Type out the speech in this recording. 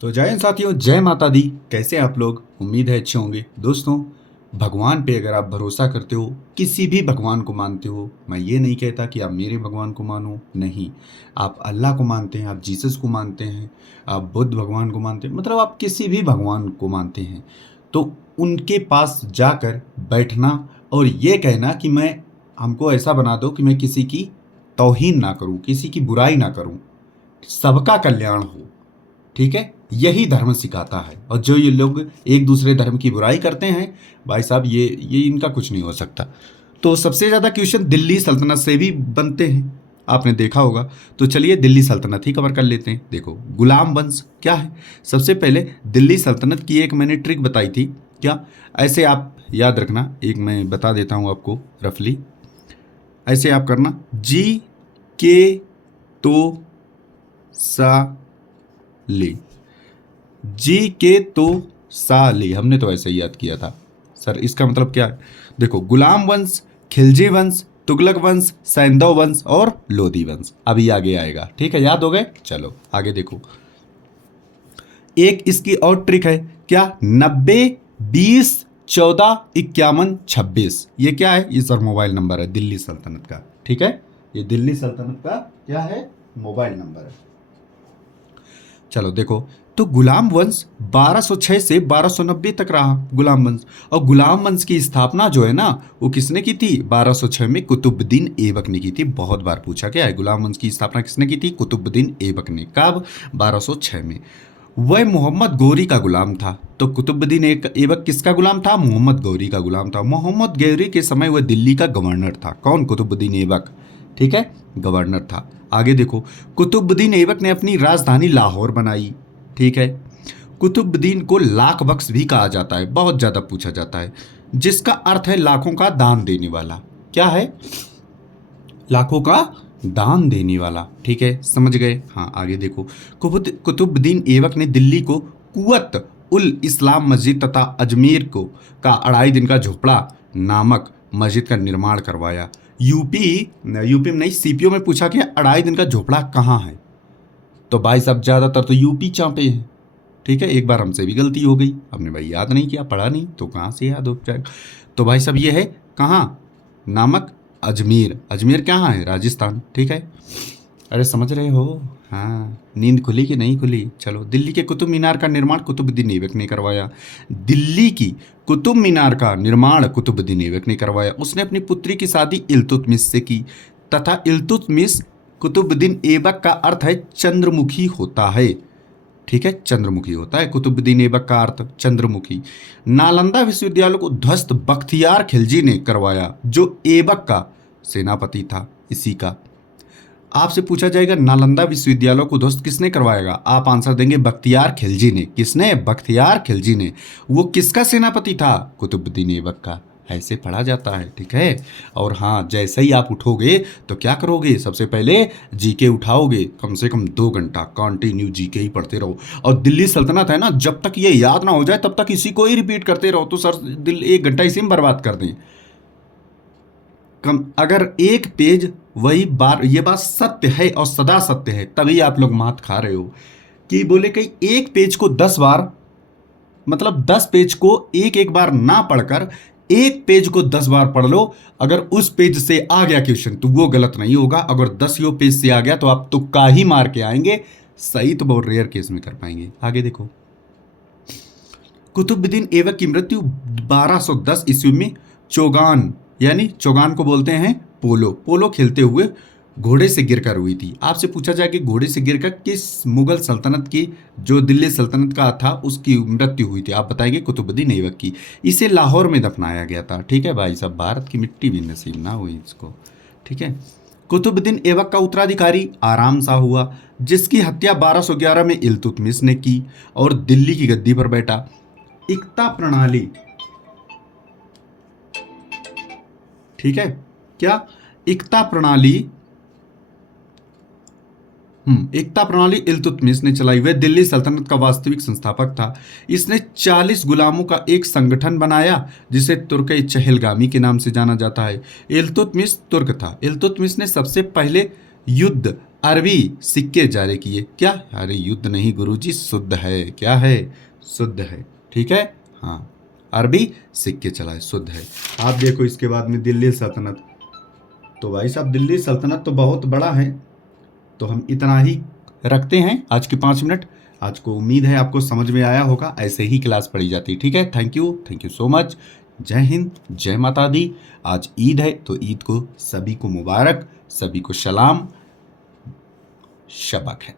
तो जय हिंद साथियों, जय माता दी। कैसे हैं आप लोग? उम्मीद है अच्छे होंगे। दोस्तों, भगवान पे अगर आप भरोसा करते हो, किसी भी भगवान को मानते हो, मैं ये नहीं कहता कि आप मेरे भगवान को मानो, नहीं। आप अल्लाह को मानते हैं, आप जीसस को मानते हैं, आप बुद्ध भगवान को मानते हैं, मतलब आप किसी भी भगवान को मानते हैं, तो उनके पास जाकर बैठना और ये कहना कि मैं हमको ऐसा बना दो कि मैं किसी की तौहीन ना करूं, किसी की बुराई ना करूं, सबका कल्याण हो, ठीक है, यही धर्म सिखाता है। और जो ये लोग एक दूसरे धर्म की बुराई करते हैं, भाई साहब, ये इनका कुछ नहीं हो सकता। तो सबसे ज़्यादा क्वेश्चन दिल्ली सल्तनत से भी बनते हैं, आपने देखा होगा। तो चलिए दिल्ली सल्तनत ही कवर कर लेते हैं। देखो, गुलाम वंश क्या है। सबसे पहले दिल्ली सल्तनत की एक मैंने ट्रिक बताई थी। क्या? ऐसे आप याद रखना, एक मैं बता देता हूँ आपको रफली। ऐसे आप करना, जी के तो सा ले, जी के तो साली, हमने तो ऐसे ही याद किया था। सर इसका मतलब क्या है? देखो, गुलाम वंश, खिलजी वंश, तुगलक वंश, सैंदव वंश और लोधी वंश अभी आगे आएगा। ठीक है, याद हो गए? चलो आगे देखो। एक इसकी और ट्रिक है। क्या? 90 20 14 51 26। ये क्या है? ये सर मोबाइल नंबर है दिल्ली सल्तनत का। ठीक है, ये दिल्ली सल्तनत का क्या है? मोबाइल नंबर है। चलो देखो, तो गुलाम वंश 1206 से 1290 तक रहा गुलाम वंश। और गुलाम वंश की स्थापना जो है ना, वो किसने की थी? 1206 में कुतुबुद्दीन ऐबक ने की थी। बहुत बार पूछा गया है, गुलाम वंश की स्थापना किसने की थी? कुतुबुद्दीन ऐबक ने। कब? 1206 में। वह मोहम्मद गौरी का गुलाम था। तो कुतुबुद्दीन ऐबक किसका गुलाम था? मोहम्मद गौरी का गुलाम था। मोहम्मद गौरी के समय वह दिल्ली का गवर्नर था। कौन? कुतुबुद्दीन ऐबक। ठीक है, गवर्नर था। आगे देखो, कुतुबुद्दीन ऐबक ने अपनी राजधानी लाहौर बनाई। ठीक है, कुतुबुद्दीन को लाख बख्श भी कहा जाता है, बहुत ज़्यादा पूछा जाता है, जिसका अर्थ है लाखों का दान देने वाला। क्या है? लाखों का दान देने वाला। ठीक है, समझ गए? हाँ, आगे देखो, कुतुबुद्दीन ऐबक ने दिल्ली को कुवत उल इस्लाम मस्जिद तथा अजमेर को का 2.5 दिन का झोपड़ा नामक मस्जिद का निर्माण करवाया। यूपी में नहीं, सीपीओ में पूछा गया 2.5 दिन का झोपड़ा कहाँ है। तो भाई साहब ज़्यादातर तो यूपी चापे हैं। ठीक है, एक बार हमसे भी गलती हो गई, हमने भाई याद नहीं किया, पढ़ा नहीं, तो कहाँ से याद हो जाएगा। तो भाई साहब ये है कहाँ? नामक अजमेर। अजमेर कहाँ है? राजस्थान। ठीक है, अरे समझ रहे हो? हाँ, नींद खुली कि नहीं खुली? चलो, दिल्ली के कुतुब मीनार का निर्माण कुतुबुद्दीन ऐबक ने करवाया। दिल्ली की कुतुब मीनार का निर्माण कुतुबुद्दीन ऐबक ने करवाया। उसने अपनी पुत्री की शादी इल्तुतमिश से की तथा इल्तुतमिश कुतुबुद्दीन ऐबक का अर्थ है चंद्रमुखी होता है। ठीक है, चंद्रमुखी होता है कुतुबुद्दीन ऐबक का अर्थ, चंद्रमुखी। नालंदा विश्वविद्यालय को ध्वस्त बख्तियार खिलजी ने करवाया, जो ऐबक का सेनापति था। इसी का आपसे पूछा जाएगा, नालंदा विश्वविद्यालय को ध्वस्त किसने करवाएगा? आप आंसर देंगे बख्तियार खिलजी ने। किसने? बख्तियार खिलजी ने। वो किसका सेनापति था? कुतुबुद्दीन ऐबक का। ऐसे पढ़ा जाता है। ठीक है, और हाँ, जैसे ही आप उठोगे तो क्या करोगे? सबसे पहले जीके उठाओगे, कम से कम 2 घंटा कंटिन्यू जीके ही पढ़ते रहो। और दिल्ली सल्तनत है ना, जब तक ये याद ना हो जाए तब तक इसी को ही रिपीट करते रहो। तो सर 1 घंटा इसी में बर्बाद कर दें। कम अगर एक पेज वही बार, ये बात सत्य है और सदा सत्य है, तभी आप लोग मात खा रहे हो कि बोले कि एक पेज को 10 बार, मतलब 10 पेज को एक एक बार ना पढ़कर एक पेज को 10 बार पढ़ लो। अगर उस पेज से आ गया क्वेश्चन तो वो गलत नहीं होगा। अगर 10 पेज से आ गया तो आप तुक्का ही मार के आएंगे, सही तो बहुत रेयर केस में कर पाएंगे। आगे देखो, कुतुबुद्दीन ऐबक की मृत्यु 1210 ईस्वी में चौगान, यानी चौगान को बोलते हैं पोलो खेलते हुए घोड़े से गिरकर हुई थी। आपसे पूछा जाए कि घोड़े से गिरकर किस मुगल सल्तनत की, जो दिल्ली सल्तनत का था, उसकी मृत्यु हुई थी? आप बताएंगे कुतुबुद्दीन ऐबक की। इसे लाहौर में दफनाया गया था। ठीक है भाई साहब, भारत की मिट्टी भी नसीब ना हुई इसको। ठीक है, कुतुबुद्दीन ऐबक का उत्तराधिकारी आराम शाह हुआ, जिसकी हत्या 1211 में इल्तुतमिश ने की और दिल्ली की गद्दी पर बैठा। एकता प्रणाली। ठीक है, क्या? एकता प्रणाली। एकता प्रणाली इल्तुतमिश ने चलाई। वह दिल्ली सल्तनत का वास्तविक संस्थापक था। इसने 40 गुलामों का एक संगठन बनाया, जिसे तुर्क चहलगामी के नाम से जाना जाता है। इल्तुतमिश तुर्क था। इल्तुतमिश ने सबसे पहले युद्ध अरबी सिक्के जारी किए। क्या? अरे युद्ध नहीं गुरुजी, शुद्ध है। क्या है? शुद्ध है। ठीक है, हाँ, अरबी सिक्के चलाए, शुद्ध है। आप देखो इसके बाद में दिल्ली सल्तनत। तो भाई साहब दिल्ली सल्तनत तो बहुत बड़ा है, तो हम इतना ही रखते हैं आज के 5 मिनट। आज को उम्मीद है आपको समझ में आया होगा, ऐसे ही क्लास पढ़ी जाती है। ठीक है, थैंक यू सो मच। जय हिंद, जय माता दी। आज ईद है तो ईद को सभी को मुबारक, सभी को सलाम, शबा खैर।